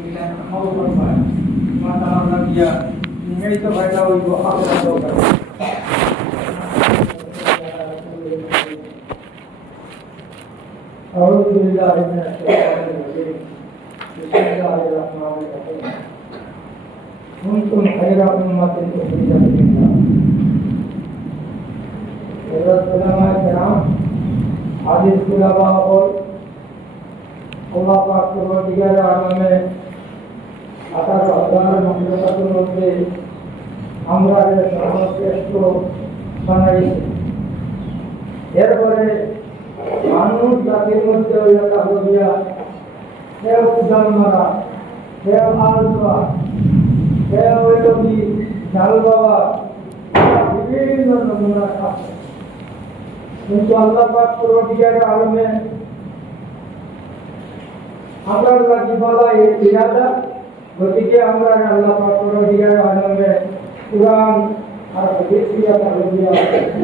أعوذ بالله من الشيطان الرجيم بسم الله الرحمن الرحيم كنتم خير أمة أخرجت للناس حضرت علماء کرام حدیث علماء और अल्लाह पाक परवरदिगार आलमे 18,000 মাখলুকাতের মধ্যে আমরা এর সর্বশ্রেষ্ঠ বানাইছি। এরপরে মানুষ জাতির মধ্যে কেউ উজাল মারা, কেউ আল দেওয়া, কেউ কি জাল বাবা, বিভিন্ন নমুনা আছে। কিন্তু আল্লাহ পাক পরবর্তীকার আলমে আমরা লাগি বলা এই ইরাদা, গতিকে আমরা আল্লাহ পাক পরবর্তীকার আলমে কুরআন আর হাদিসিয়া তাহলিয়া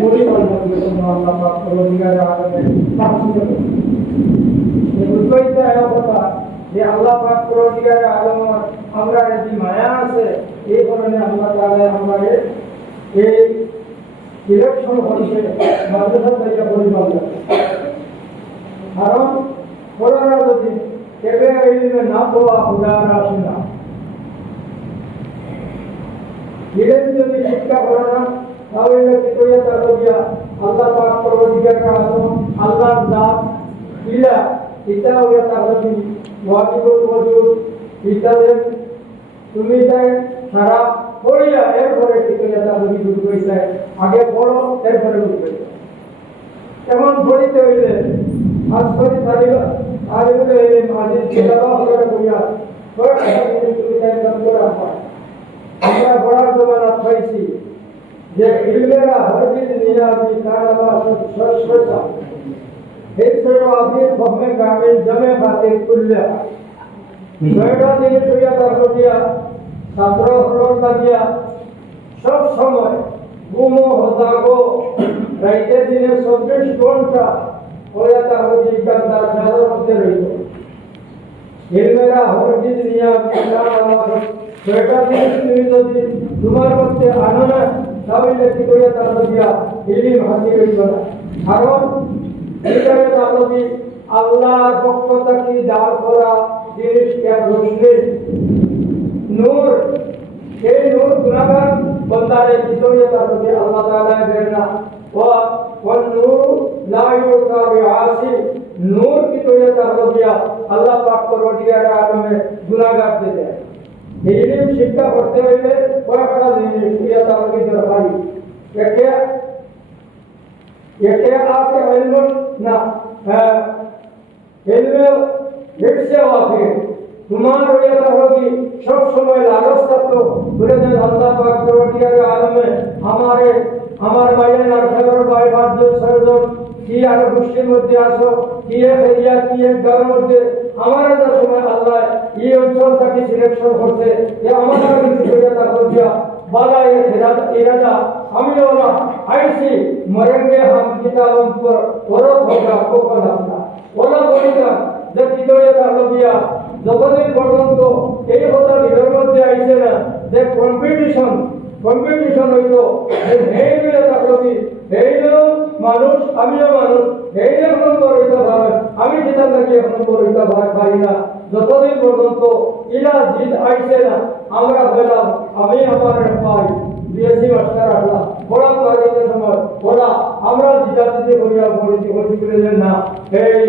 পরিবার মধ্যে আল্লাহ পাক পরবর্তীকার আলমে তাফসীর এই বুঝতে কথা যে আল্লাহ পাক পরবর্তীকার আলম আমরা যে মায়া আছে এই কারণে আল্লাহ তাআলা আমাদের এই ইলেকশন হচ্ছে মাদ্রাসা থেকে পরিবার কারণ কোরআন যদি কেবে ইলমে না পাওয়া উদাহরণ আসে না ইলম যদি শিক্ষা করে না তাহলে কি তাহলে আল্লাহ পাক পরবর্তীকার আলম আল্লাহর জাত ইলা এটা ওয়া তাহলে ওয়াজিবুল ওয়াজুদ ইতাদের তুমি তাই সারা পড়িয়া এরপরে কি তাহলে দুটো কইছে আগে পড়ো এরপরে বুঝবে কেমন পড়িতে হইলে আজ করে তারিবা আর এগুলো এই মাঝে ছেলেরা করে কইয়া তুমি তাই কাম করে আমরা বড়ার জমানা পাইছি যে ইলমেরা হরজিত নিয়াজি কারাবা সরসরসা হেসরো আবির ফহমে কামিল জমে বাতে কুল্লা নয়টা দিনে ছুঁয়া তাহলে দিয়া ছাত্র হরণ লাগিয়া সব সময় ঘুমো হজাগো রাইতে দিনে 24 ঘন্টা ওয়া তাহলে জিজ্ঞাসা খেলার মধ্যে রইল ইলমেরা হরজিত নিয়াজি কারাবা ছয়টা দিন তুমি যদি তোমার মধ্যে আনো না তাহলে কি করে তাহলে দিয়া ইলম হাসিল হইব না কারণ এখানে তাহলে আল্লাহর পক্ষ থেকে দান করা জিনিস কেন রোশনি নূর সেই নূর গুনাহগার বান্দারে ভিতরে তাহলে আল্লাহ তাআলা দেন না ওয়া নূর লা ইউতা বিআসি নূর কি তো তাহলে আল্লাহ পাক পরওয়ারদিগার আলমে গুনাহগার দেন ইলম শিক্ষা করতে হইলে কয়েকটা জিনিস ইয়া তাহলে দরকারি একে আতে ইলম না ইলম হিরসে ওয়াফি তোমার ইয়া তাহলে সব সময় লালস থাকতো বলে দেন আল্লাহ পাক পরওয়ারদিগার আলমে আমার মায়ের আর ফেরর ভাই বাদুর সরজন কি আর মুশকিল মধ্যে আসো কি ফেরিয়া কি গার মধ্যে আমার যা সময় আল্লাহ এই অঞ্চলটাকে সিলেকশন করছে যে আমাদের কিছু জায়গা করছে বালা এ ইরাদা আমি ওরা আইসি মরেंगे हम किताबों पर और होगा कोपन अपना ওরা বলিতা যে কি করে তাহলে যতদিন পর্যন্ত এই কথা নিজের মধ্যে আইছে না যে কম্পিটিশন হইতো যে হেইলে তাহলে হেইলো মানুষ আমিও মানুষ হেইলে এখন পরিতা ভাবে আমি যেটা নাকি এখন পরিতা ভাই না যতদিন পর্যন্ত ইলা জিদ আইছে না আমরা বললাম আমি আমার পাই বিএসসি মাস্টার আল্লাহ বড় পারিতে সময় বলা আমরা জিদাতে করিয়া পড়িতে করে না এই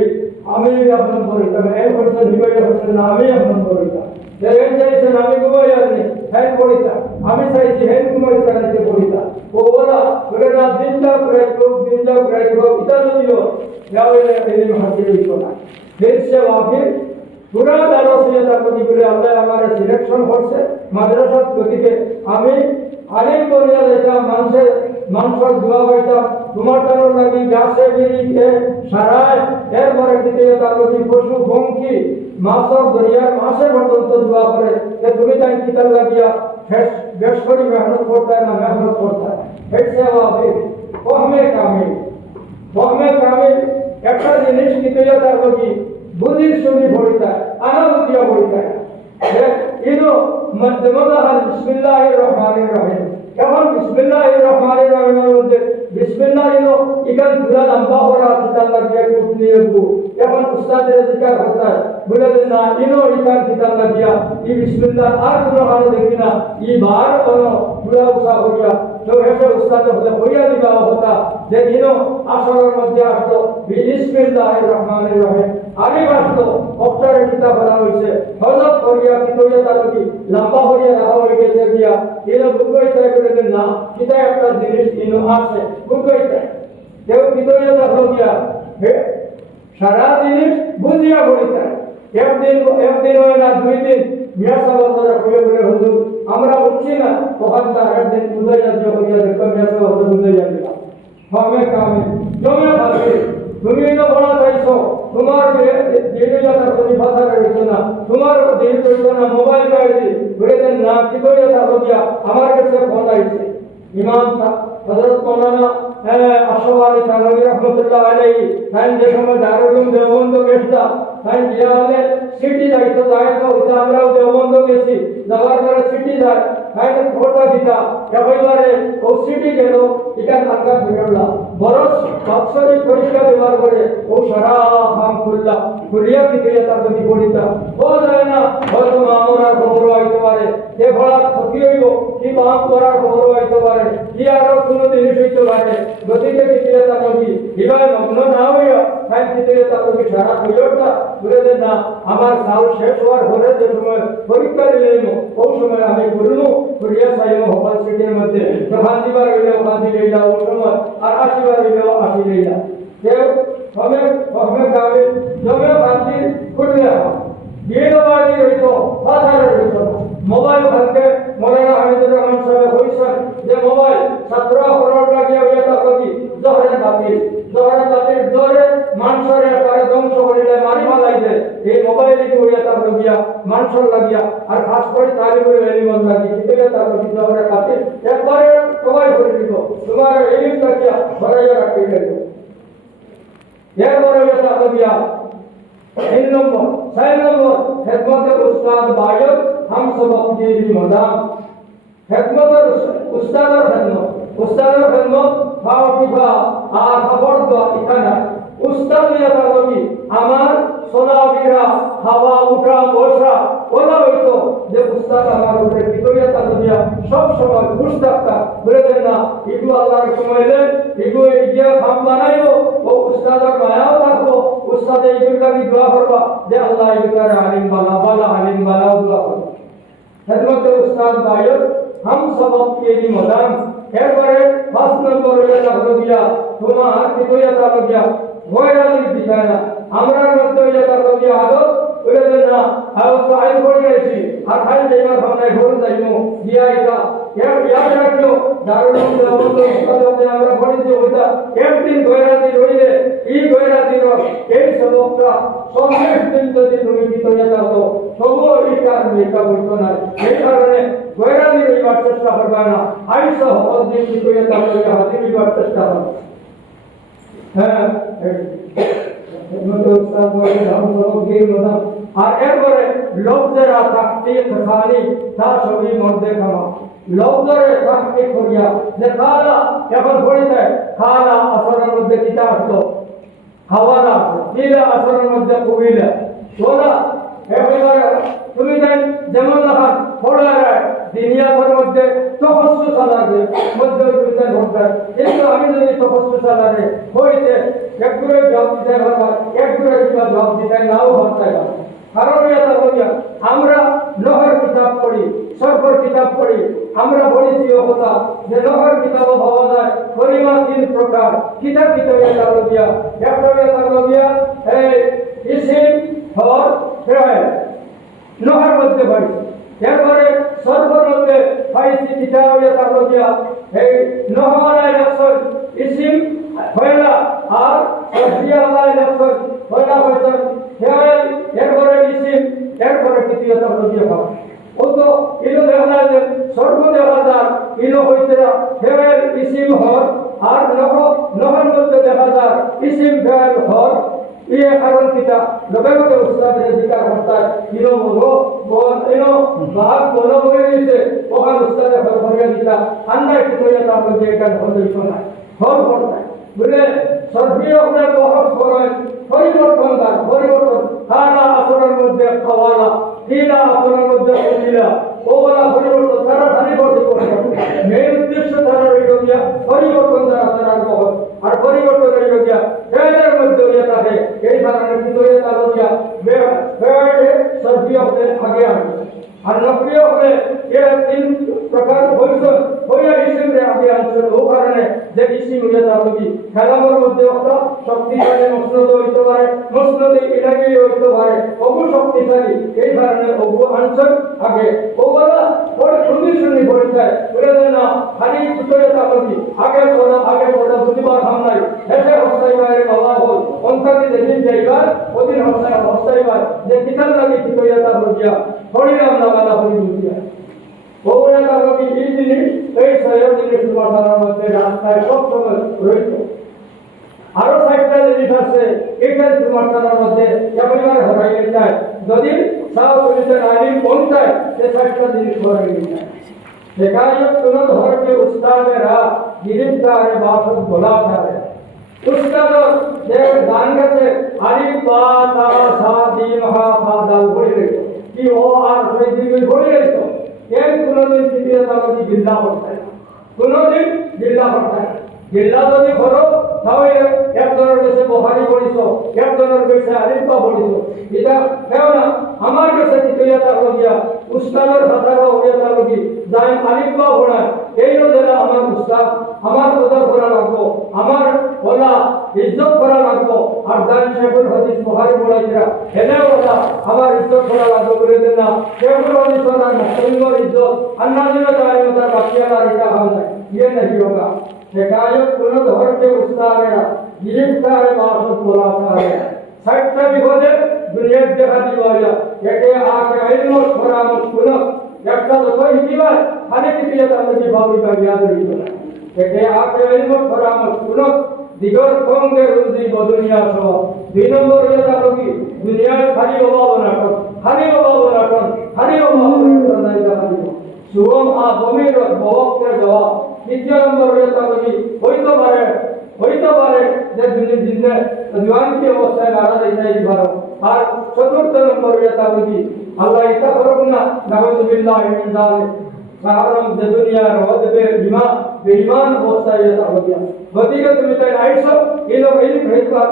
আমি আপন পরিতা এই বছর নিবাইয়া হচ্ছে না আমি আপন পরিতা যেন চাইছেন আমি ঘুমাইয়া নেই হ্যাঁ পড়িতা আমি চাইছি হ্যাঁ ঘুমাইতা নিতে পড়িতা ও বলা বলে না দিনটা প্রায় ইতা যদিও যাওয়ালে এলিম হাসিল হইতো না ফিরসে ওয়াফির পুরা দারসিয়া তাকদি বলে আল্লাহ আমার সিলেকশন করছে মাদ্রাসা গতিকে আমি আলিম বলিয়া দেখা মানুষের দোয়া পাইতাম তোমার তার লাগি গাছে বেরিয়ে সারায় এরপরে দিতে তাকদি পশু পঙ্খী মাছর দরিয়ার মাছে পর্যন্ত দোয়া করে যে তুমি তাই কিতাব লাগিয়া বেশ করে মেহনত করতে না মেহনত করতে ফিরসে ওয়াফির ফহমে কামিল একটা জিনিস নিতে তাকদি বুঝির শুনি পড়িতা আনা বুঝিয়া পড়িতা যে মধ্যমা বিসমিল্লাহির রহমানির রহিম কেমন বিসমিল্লাহির রহমানির রহিমের মধ্যে বিসমিল্লাহ ইনো ইকান পুরা লম্বা হরা কিতাব লাগিয়ে কুটনিয়ে কো এখন উস্তাদের জিকার হতা বলে দেন না ইনো ইকান কিতাব লাগিয়া ই বিসমিল্লাহ আর কোনো ভালো দেখি না ই বার কোনো পুরা উসা হইয়া তো হেসে উস্তাদ হলে হইয়া দিবা হতা যে ইনো আসরের মধ্যে আসতো বিসমিল্লাহির রহমানির রহিম আগে আসতো অক্ষরের কিতাব বলা হয়েছে হযরত করিয়া কিতইয়া তালকি লম্বা হইয়া রাখা হয়ে গেছে গিয়া ইনো বুঝই তাই করে দেন না কিতা একটা জিনিস ইনো আছে বুঝই তাই কেউ কিতইয়া তালকি গিয়া সারা জিনিস বুঝিয়া বলিতে একদিন হয় না 2 দিন মিয়া সাহেব দ্বারা কইয়া বলে হুজুর আমরা বুঝছি না তখন তার একদিন বুঝাইয়া দিয়ে কইয়া দেখো মিয়া সাহেব বুঝাইয়া দিলা হবে কামে জমে থাকে তুমি তো বলা চাইছো তোমার যেটা যারা প্রতিভাতা রয়েছে না তোমার দিন রয়েছে না মোবাইল রয়েছে বলে দেন না কিতইয়া তালকি আমার কাছে ফোন আইছে ইমাম হযরত মাওলানা আশরাফ থানভী রাহমাতুল্লাহ আলাইহি তাই যে সময় দারুল দেওবন্দ গেছলা তাই জিয়ালে সিটি যাইতো যাইতো আমরাও দেওবন্দ গেছি যাওয়ার পরে সিটি যায় তাই ফটো দিতা কয়বারে ও সিটি গেল এটা আঙ্গা বেরোলা বরস বাৎসরিক পরীক্ষা দেওয়ার পরে ও সারা হাম খুললা খুলিয়া কিতইয়া তালকি পড়িতা ও যায় না হয়তো মামুরার খবর আইতে পারে যে ফলা ক্ষতি হইব কি বাম করার খবর আইতে পারে কি আরো কোনো জিনিস হইতে পারে গতিকে কিতইয়া তালকি হিবাই মগ্ন না হইয়া তাই কিতইয়া তালকি সারা হইলটা বলে দেন না আমার সাল শেষ হওয়ার পরে যে সময় পরীক্ষা দিলেন ওই সময় আমি করলু করিয়া সাইম হবাল সিটির মধ্যে যখন দিবার হইলে ওখান থেকে লইলা ওই সময় আর আসিবার হইলে আসি লইলা কেউ হবে গাবে জমে বান্দির খুললে বিয়েবাড়ি হইতো বাজারে হইতো মোবাইল ভাঙতে মৌলানা হামিদুর রহমান সাহেব কইছেন যে মোবাইল 17 করোড় লাগিয়া হইয়া থাকি জহরে বাতিল দরে মানুষের একেবারে ধ্বংস করিলে মারি মালাইছে এই মোবাইল কি হইয়া তার লাগিয়া মানুষের লাগিয়া আর খাস করে তালিবুল ইলম লাগি কিতইয়া তার লাগি জহরে বাতিল একবারে সবাই করে দিত তোমার ইলম থাকিয়া ভরাইয়া রাখি গেল এরপরে হইয়া তার লাগিয়া 3 নম্বর 6 নম্বর খেদমতে উস্তাদ বায়ত हम सबक के भी मदाम खिदमत उस्तादर खिदमत फाওয়া আর খবর দাও এখানে উস্তাদ ইয়া তালকি আমার সোনাবিরা খাওয়া উঠা বসা ওলা হইতো যে উস্তাদ আমার উপরে কিতইয়া তালকি সব সময় খুশ থাকতা বলে দেন না ইগু আল্লাহর কমাইলে ইগু ইয়া খাম বানাইবো ও উস্তাদর মায়াও থাকবো উস্তাদ ইগুর লাগি দোয়া করবা যে আল্লাহ ইগুর আলিম বালা আলিম বালা দোয়া করবা खिदमत उस्ताद बायत हम सबक के भी मदाम এরপরে 5 নম্বর হইয়া তালকিয়া তোমার কিতইয়া তালকিয়া ওইরালি দিছানা আমরা মধ্যে হইয়া তালকিয়া আদত বলে দেন না আর তো আই পড়ে গেছি আর খাই যাইবা সামনে ঘর যাইমু দিয়া এটা ইয়াদ রাখিও দারুল দেওবন্দ উস্তাদকে আমরা পড়িতে হইতা একদিন গয়রাতি রইলে এই গয়রাতির এই সবকটা সবশেষ দিন যদি তুমি কিতইয়া তালকো সবও এই কারণে এটা বলতো না এই কারণে গয়রাতি রইবার চেষ্টা করবা না আইসা হদিন কিতইয়া তালকো হাজির হইবার চেষ্টা করবা হ্যাঁ মতো উস্তাদ বলে हम सबक के मदाम আর এরপরে লফজেরা তাকতিক খালি তা সবই মধ্যে খামা লফজরে তাকতিক করিয়া যে খালা এখন পড়িতে খালা আসরের মধ্যে কিতা আসতো খাওয়ালা কিলা আসরের মধ্যে কবিলা সোলা একেবারে তুমি দেন যেমন লাগান পড়া যায় দুনিয়ার মধ্যে তখসুস আলাদা মধ্যে দুইটা ঘটে কিন্তু আমি যদি তখসুস আলাদা হইতে একবারে জবাব দিতে পারবা একবারে জবাব দিতে নাও হতে পারে কারণ এটা বলিয়া আমরা নহর কিতাব পড়ি সরফর কিতাব পড়ি আমরা পড়িছি ও কথা যে নহর কিতাব ভাবা যায় পরিমাণ 3 প্রকার কিতাব এটা বলিয়া একটা এটা বলিয়া এই ইসিম হর ফেল নহর মধ্যে পড়ি এরপরে সরফর মধ্যে পাইছি কিতাব এটা বলিয়া এই নহমালায় নকশল ইসিম হয়লা আর সহিয়া আলায় নকশল হয়লা হয়তো ফেল এরপরে ইসিম এরপরে কিতিয়া তালকিয়া পাওয়া ও তো ইলো দেখা যায় সর্ব দেখা যায় ইলো হইতে ফেল ইসিম হর আর নহর মধ্যে দেখা যায় ইসিম ফেল হর এই কারণ কিতা লোকের উস্তাদের জিকার করতে ইলো বলো ইলো বাঘ বড় হয়ে গেছে ওখান উস্তাদে ভরিয়া দিতা আন্না একটু হইয়া তার মধ্যে এটা হইত না ফল করতে বলে সর্বীয় বহস করেন পরিবর্তন খানা আসরের মধ্যে খাওয়ালা লীলা আসরের মধ্যে লীলা ওগুলা পরিবর্তন তারা খালি পরিবর্তন মেন উদ্দেশ্য তারা রইল গিয়া পরিবর্তন দ্বারা তারা বহস আর পরিবর্তন রইল গিয়া এর মধ্যে হইয়া থাকে এই কারণে কিন্তু হইয়া তার গিয়া বেড়ে সর্বীয় আগে আসবে আর নকরিয় হলে এর তিন প্রকার হইয়া ইসিমরে আগে আসছে ও কারণে যে ইসিম হইয়া তার খেলানোর মধ্যে একটা শক্তিশালী মসনদ হইতে পারে মসনদে ইলাহি হইতে পারে অবু শক্তিশালী এই কারণে অবু আনসার আগে ওগুলা বড় সুন্দর পড়ে যায় বলে না খালি ভিতরে তাকি আগে পড়া দুবার হামলাই এসে হস্তাই বাইরে বাবা হল অন্তাকে দেখিন যাইবার ওদিন হস্তাই বাই যে কিতাব লাগে ভিতরে তা হইয়া হরিরাম লাগালা হরি বুঝিয়া ওগুলা তাকি এই জিনিস এই সয়ব জিনিস মাথার মধ্যে রাস্তায় সব সময় রইত আরো সাইডটা জিনিস আছে এটা তোমার তার মধ্যে একেবারে হরাই যায় যদি সারা পুলিশে আইন পৌঁছায় সে সাইডটা জিনিস হরাই যায় সেখানে কোনো ধর के উস্তাদেরা गिरफ्तार বাসন বলা থাকে উস্তাদ যে গান গাছে আলিফ বা তা সা দি মহা ফা দাল বলে রেখো কি ও আর সেই দিকে বলে রেখো এর কোনদিন তৃতীয় তামতি জিল্লা করতে কোনদিন জিল্লা করতে জিল্লা যদি করো তাহলে এক ধরনের দেশে বহারি পড়িছ এক ধরনের দেশে আলিফা পড়িছ এটা কেউ না আমার কাছে তৃতীয় তামতিয়া উস্তাদের ভাষাটা হইয়া তামতি যাই আলিফা পড়া এই রোজেরা আমার উস্তাদ আমার কদর করা লাগবো আমার ওলা ইজ্জত করা লাগবো আর যাই শেখুল হাদিস বহারি পড়াইরা হেলে ওলা আমার ইজ্জত করা লাগবো বলে দেন না শেখুল হাদিস ওলা মুসলিমর ইজ্জত আল্লাহ দিনে তাই মতার বাকিয়ালা রেখা হয় না ये नहीं होगा शिकायत पुनः धर के उस्तादेरा गिरफ्तार बासुत बोला है साइट भी हो जाए दुनिया देखा दिवाया ये आके इल्म फरामत पुनः একটা তো কই দিবা খালি কি এটা আমি ভাবি বা याद রইব না ये आके इल्म फरामत पुनः দিগর কঙ্গে রুজি বদুনিয়া সহ দুই নম্বর হয়ে গেল কি দুনিয়ায় খালি অভাব নাটক খালি অভাব নাই দেখা দিব সুগম আ বমির বহকের জবাব তৃতীয় নম্বর হয়ে গেল কি হইতে পারে যে দিনে জওয়ান কি অবস্থায় মারা যাইতে পারে আর চতুর্থ নম্বর হয়ে গেল কি আল্লাহ এটা করুন না নাউযুবিল্লাহি মিন যালিক কারণ যে দুনিয়ার ওয়াজবে বেঈমান অবস্থায় যাবে গতিকে তুমি তাই আইছো এলো এই হেডবার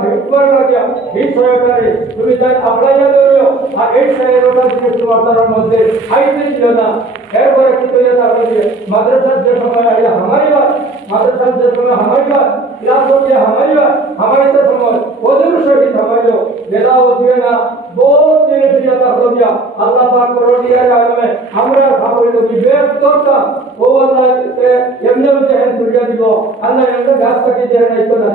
লাগিয়া এই সহায়তারে তুমি তাই আবলাইয়া দিও আর এই সহায়তা দিয়ে তোমার তার মধ্যে আইতে দিও না এরপরে কি তো এটা হবে মাদ্রাসার যে সময় আইয়া हमारी बात মাদ্রাসার যে সময় हमारी बात ক্লাস হচ্ছে हमारी बात हमारे तो সময় ওদের সহিত হমাইলো বেলা হচ্ছে না বহুত জিনিস দিয়া হলো দিয়া আল্লাহ পাক করে দিয়া আলমে আমরা ভাবইলো কি বেস্তরটা ও আল্লাহ এমনি যেন দুনিয়া দিব আল্লাহ এমনি গাছ কাটি দেয় না তো না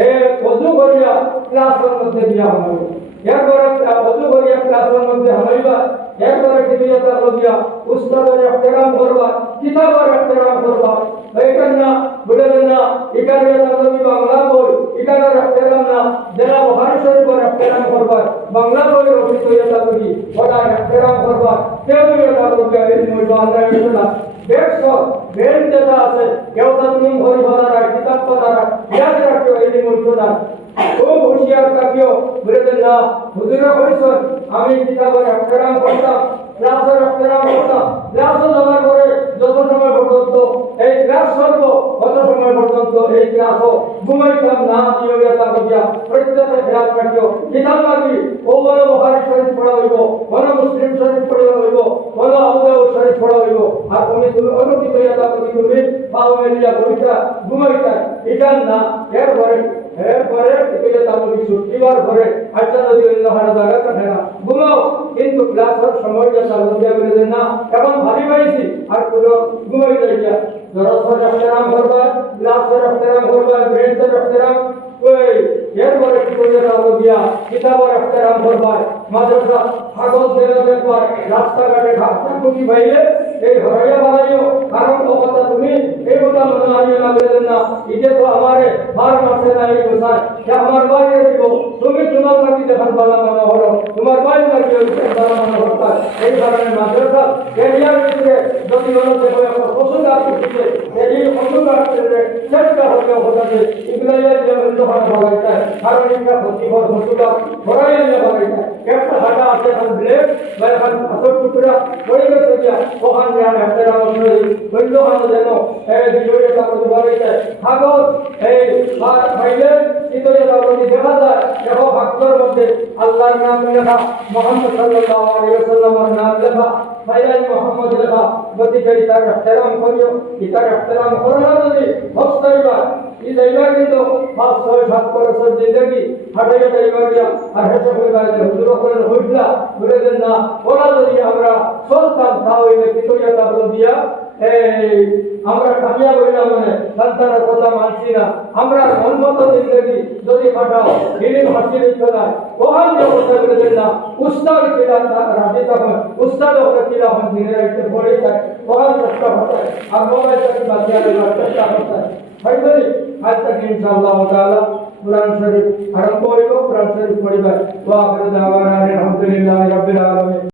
এ ওযু করিয়া ক্লাসের মধ্যে দিয়া হলো এরপরে ওযু করিয়া ক্লাসের মধ্যে হমাইবা এরপরে কি দিয়া হলো দিয়া উস্তাদের ইহতিরাম করবা কিতাবের ইহতিরাম করবা এইখানে না বলে না এখানে তাহলে বাংলা বই এখানে ইহতিরাম না যারা বুখারী শরীফের ইহতিরাম করবা বাংলা বই রচিত হইয়া থাকি ওটা ইহতিরাম করবা কেউ এটা করবে এই মইবা আল্লাহ এটা দেখছো বেন যেটা আছে কেউ তো তুমি ঘরে বানারা কিতাব পড়ারা ইয়াদ রাখো এই মইবা খুব হুঁশিয়ার থাকিও বলে না হুজুরা কইছেন আমি কিতাবের ইহতিরাম করতাম ক্লাসের ইহতিরাম করতাম ক্লাসে যাওয়ার পরে যত সময় পর্যন্ত এই ক্লাস চলবো কত সময় পর্যন্ত এই ক্লাসও ঘুমাইতাম না দিও এটা করিয়া প্রত্যেকটা খেয়াল রাখিও কিতাব লাগি ও বড় বুখারী শরীফ পড়া হইব বড় মুসলিম শরীফ পড়া হইব বড় আবু দাউদ শরীফ পড়া হইব আর তুমি অনুকিত এটা করি তুমি পাও মেলিয়া বইটা ঘুমাইতা এটা না এরপরে এটা তুমি ছুটিবার পরে আচ্ছা যদি অন্য হারা জায়গা থাকে না ঘুমাও কিন্তু ক্লাসের সময়টা চালু দিয়া বলে না এখন ভারী পাইছি আর পুরো ঘুমাই যাইয়া দরসের ইহতিরাম করবা ক্লাসের ইহতিরাম করবা ব্রেঞ্চের ইহতিরাম ওই এরপরে কি করে চালু দিয়া কিতাবের ইহতিরাম করবা মাদ্রাসা কাগজ দেওয়া দেখবা রাস্তাঘাটে ঘাটটা কুটি পাইলে এই হরাইয়া বানাইও কারণ ও কথা তুমি এই কথা মনে আনিও না বলে না ইতে তো আমারে বার মাসে না এই গোসাই যে আমার বাইরে দিব তুমি তোমার লাগি যখন বালা মানা হলো তোমার বাইরে লাগি বালা মানা হতো এই কারণে মাদ্রাসা এরিয়ার ভিতরে যদি মনে দেখো একটা পশু গাছ উঠছে এই পশু গাছের চেষ্টা হতে হতে ইংরেজির যে উন্নয়ন বলাইতে কারণ এটা ক্ষতিকর পশু গাছ হরাইয়া যে বলাইতে একটা হাঁটা আছে এখন ব্লেড বা এখন হাতের টুকরা পড়ে গেছে গিয়া ওখানে আর একটা অনুযায়ী অন্য হাতে যেন এই ভিডিওটা তারপরে বলাইতে কাগজ এই ফাইলে চিত্রে তারপরে দেখা যায় দেখো ভাগ্যের মধ্যে আল্লাহর নাম লেখা মোহাম্মদ সাল্লাল্লাহু আলাইহি ওয়াসাল্লামের নাম লেখা ফাইলে মোহাম্মদ লেখা গতিকে তার ইহতিরাম করিও তার ইহতিরাম করো না যদি হস্তাইবা এই জায়গা কিন্তু 5-6-7 বছর জিন্দগি হাটাইয়া যাইবা গিয়া আর হেসে হয়ে গেলে হুজুর করে হইলা বলে দেন না ওরা যদি আমরা চলতাম তাহলে কিতইয়া তাবল দিয়া এই আমরা কামিয়াব হইলাম মানে সন্তানের কথা মানছি না আমরা মনমত জিন্দগি যদি কাটাও ফিলিম হাসি লিখতে না ওখান যে কথা বলে দেন না উস্তাদ কিলা রাজি তখন উস্তাদ ওকে কিলা হন দিনে রাখতে পড়ে যায় ওখান চেষ্টা হতে আর মোবাইল থেকে বাঁচিয়ে দেওয়ার চেষ্টা হতে ফাইনালি আজ থেকে ইনশাআল্লাহ তাআলা কুরআন শরীফ আরম্ভ হইব কুরআন শরীফ পড়িবা ওয়া আখিরু দাওয়ানা আলহামদুলিল্লাহি রাব্বিল আলামিন।